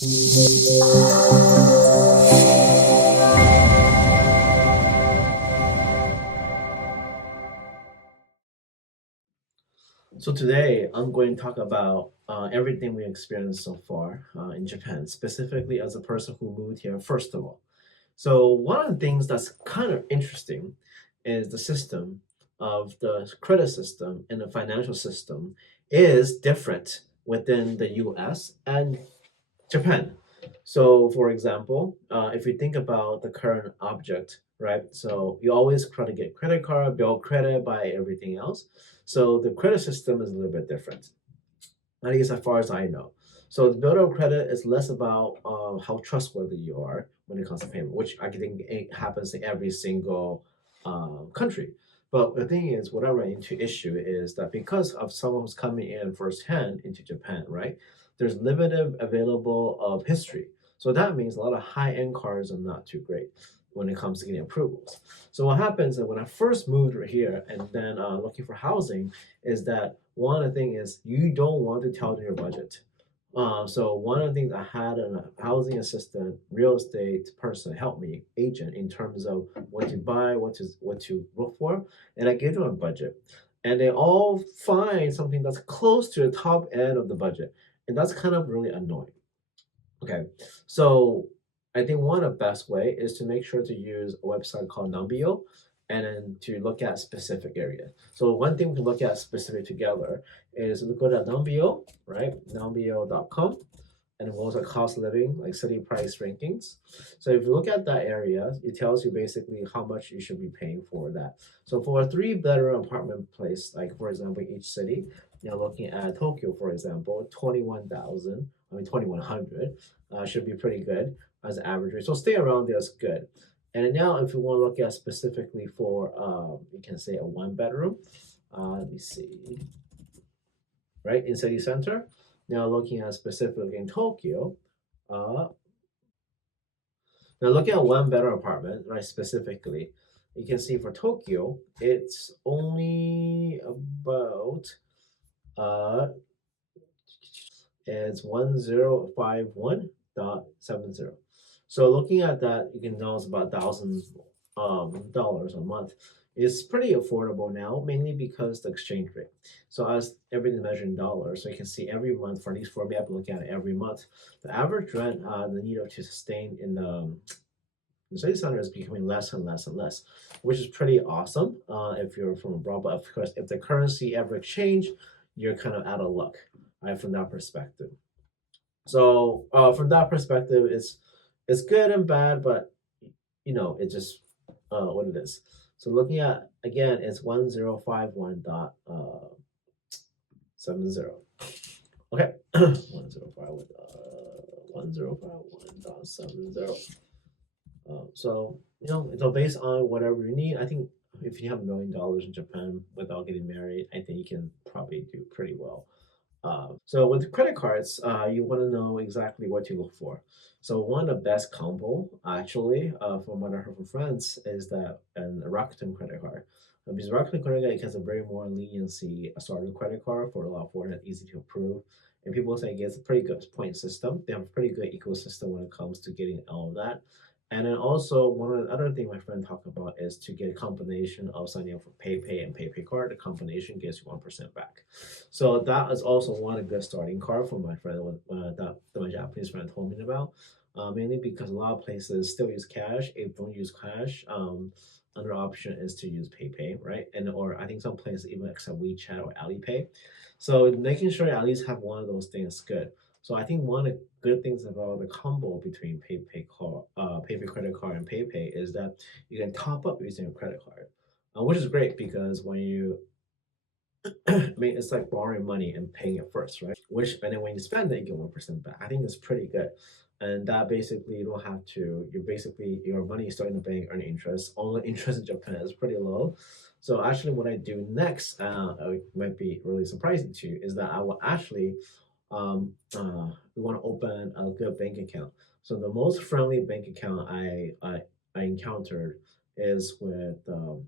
So today I'm going to talk about everything we experienced so far in Japan, specifically as a person who moved here first of all. So one of the things that's kind of interesting is the system of the credit system and the financial system is different within the U.S. and Japan. So, for example, if you think about the current object, right? So you always try to get credit card, build credit, buy everything else. So the credit system is a little bit different, at least as far as I know. So the builder of credit is less about how trustworthy you are when it comes to payment, which I think it happens in every single country. But the thing is, what I run into issue is that because of someone who's coming in firsthand into Japan, right? There's limited available of history. So that means a lot of high-end cars are not too great when it comes to getting approvals. So what happens is when I first moved here and then looking for housing, is that one of the things is you don't want to tell them your budget. So one of the things I had a housing assistant, real estate person help me, agent, in terms of what to buy, what to look for, and I gave them a budget, and they all find something that's close to the top end of the budget, and that's kind of really annoying. Okay, so I think one of the best way is to make sure to use a website called Numbeo, and then to look at specific areas. So one thing we can look at specific together is we go to Numbeo, right? Numbeo.com, and we'll also cost of living, like city price rankings. So if you look at that area, it tells you basically how much you should be paying for that. So for a three-bedroom apartment place, like for example, each city, looking at Tokyo, for example, 21,000, 2,100 should be pretty good as an average rate. So stay around there is good. And then now, if you want to look at specifically for, you can say a one bedroom. Let me see, right in city center. Now looking at specifically in Tokyo, uh, now looking at one bedroom apartment, right, specifically, you can see for Tokyo, it's only about uh, it's 1051.70. So looking at that, you can know it's about $1,000 a month. It's pretty affordable now, mainly because the exchange rate. So as everything measured in dollars, so you can see every month, for at least for me, I've been looking at it every month. The average rent, the need to sustain in the city center is becoming less and less and less, which is pretty awesome if you're from abroad. But of course, if the currency ever exchange, you're kind of out of luck, right, from that perspective. So from that perspective, it's good and bad, but it's just what it is. So looking at again, it's 1051.70. Okay, 1051.70. So it's based on whatever you need. I think if you have $1 million in Japan without getting married, I think you can probably do pretty well. So with credit cards, you want to know exactly what to look for. So one of the best combo, actually, from what I heard from friends, is that an Rakuten credit card. Because Rakuten credit card has a very more leniency starter credit card for a lot for it, easy to approve. And people say it's a pretty good point system. They have a pretty good ecosystem when it comes to getting all of that. And then also one of the other thing my friend talked about is to get a combination of signing up for PayPay and PayPay card. The combination gives you 1% back. So that is also one good starting card for my friend that my Japanese friend told me about. Mainly because a lot of places still use cash. If don't use cash, another option is to use PayPay, right? And or I think some places even accept WeChat or Alipay. So making sure you at least have one of those things is good. So I think one of the good things about the combo between PayPay credit card and PayPay is that you can top up using a credit card, which is great because when you I mean, it's like borrowing money and paying it first, right? Which, and then when you spend it, you get 1% back. I think it's pretty good. And that basically, you don't have to, you basically, your money is still in the bank, earning interest. All the interest in Japan is pretty low. So actually, what I do next, it might be really surprising to you, is that I will actually, we want to open a good bank account. So the most friendly bank account I encountered is with um,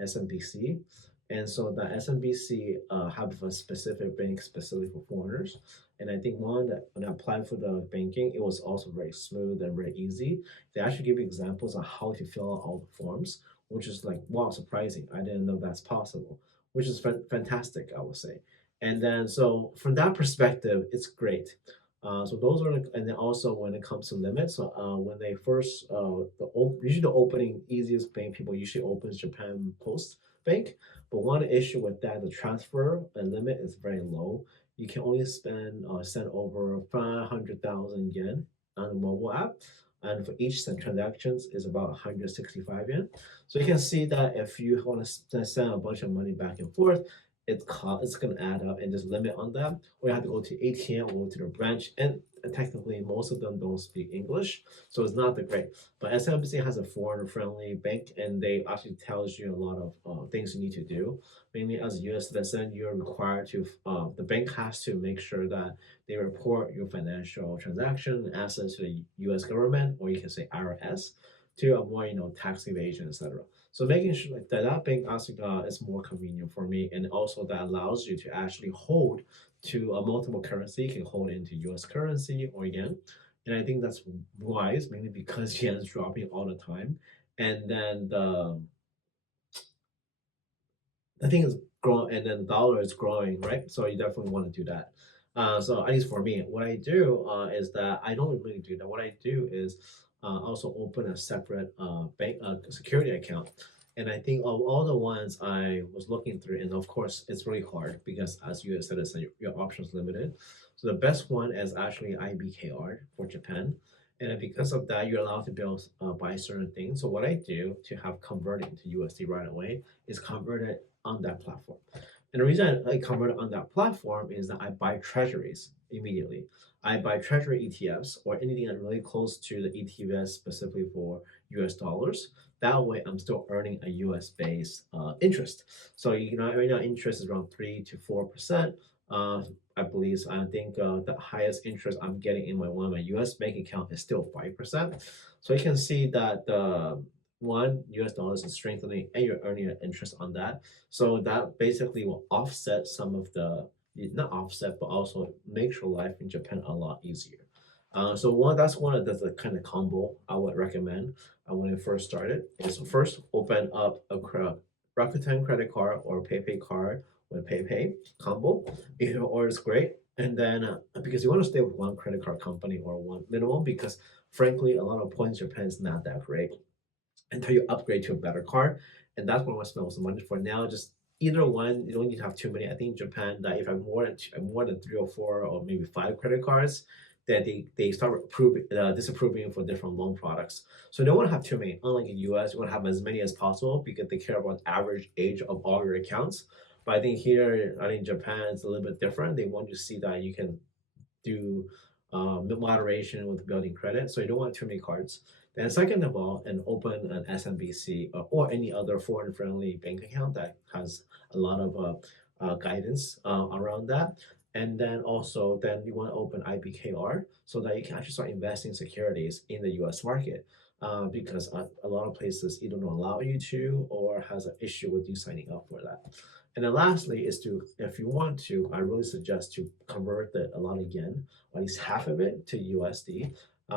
SMBC, And so the SMBC have a specific bank specifically for foreigners. And I think one that when I applied for the banking, it was also very smooth and very easy. They actually give you examples of how to fill out all the forms, which is like, wow, surprising. I didn't know that's possible, which is fantastic, I would say. And then, so from that perspective, it's great. So those are, and then also when it comes to limits, so when they first, usually the opening easiest bank people usually opens Japan Post Bank, but one issue with that, the transfer limit is very low. You can only send over 500,000 yen on the mobile app, and for each transactions is about 165 yen. So you can see that if you want to send a bunch of money back and forth, it's gonna add up, and there's a limit on that. Or you have to go to ATM or go to the branch, and technically most of them don't speak English, so it's not that great. But SMBC has a foreigner-friendly bank, and they actually tells you a lot of things you need to do. Mainly as a U.S. citizen, you're required to, the bank has to make sure that they report your financial transaction assets to the U.S. government, or you can say IRS, to avoid, tax evasion, etc. So making sure like that bank actually is more convenient for me, and also that allows you to actually hold to a multiple currency. You can hold into U.S. currency or yen, and I think that's wise, mainly because yen is dropping all the time, and then the thing is growing, and then the dollar is growing, right? So you definitely want to do that. So at least for me, what I do is that I don't really do that. What I do is also open a separate bank security account. And I think of all the ones I was looking through, and of course it's really hard because as U.S. citizen, your options limited. So the best one is actually IBKR for Japan. And then because of that, you're allowed to buy certain things. So what I do to have converting to USD right away is convert it on that platform. And the reason I convert it on that platform is that I buy treasuries immediately. I buy treasury ETFs or anything that's really close to the ETFs specifically for US dollars. That way, I'm still earning a US based interest. So, right now, interest is around 3 to 4%. I believe, I think the highest interest I'm getting in one of my US bank account is still 5%. So you can see that the one US dollars is strengthening and you're earning an interest on that. So that basically will offset some of the, not offset, but also make your life in Japan a lot easier. So that's one of the kind of combo I would recommend when I first started. Is first open up a Rakuten credit card or PayPay card with PayPay combo. Either or is great. And then because you want to stay with one credit card company or one minimum, because frankly, a lot of points in Japan is not that great until you upgrade to a better card. And that's what I want to spend most of the money for now. Just either one, you don't need to have too many. I think in Japan that if I'm more than 3 or 4 or maybe 5 credit cards, that they start disapproving for different loan products. So they don't want to have too many. Unlike in US, you want to have as many as possible because they care about average age of all your accounts. But I think here, I think Japan is a little bit different. They want to see that you can do moderation with building credit. So you don't want too many cards. Then second of all, and open an SMBC or any other foreign-friendly bank account that has a lot of guidance around that. And then also, then you want to open IBKR so that you can actually start investing in securities in the U.S. market. Because a lot of places either don't allow you to or has an issue with you signing up for that. And then lastly is to, if you want to, I really suggest to convert a lot of yen, or at least half of it to USD,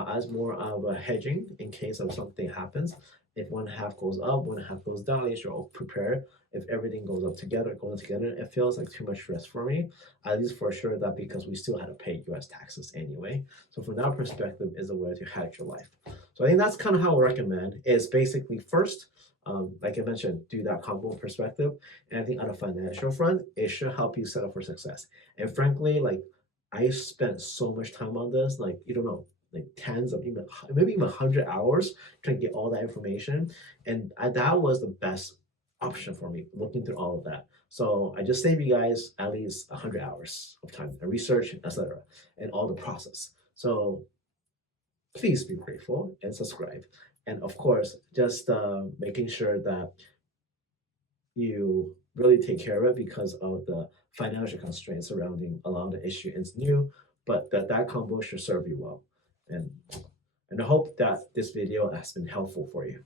as more of a hedging in case of something happens. If one half goes up, one half goes down, at least you're all prepared. If everything goes up together, it feels like too much stress for me. At least for sure that because we still had to pay US taxes anyway. So from that perspective is a way to hedge your life. So I think that's kind of how I recommend is basically first, like I mentioned, do that combo perspective. And I think on a financial front, it should help you set up for success. And frankly, like I spent so much time on this, like you don't know, like tens of even maybe even 100 hours trying to get all that information, and that was the best option for me looking through all of that. So I just save you guys at least 100 hours of time and research, etc., and all the process. So please be grateful and subscribe. And of course, just making sure that you really take care of it because of the financial constraints surrounding a lot of the issue. It's new, but that combo should serve you well. And I hope that this video has been helpful for you.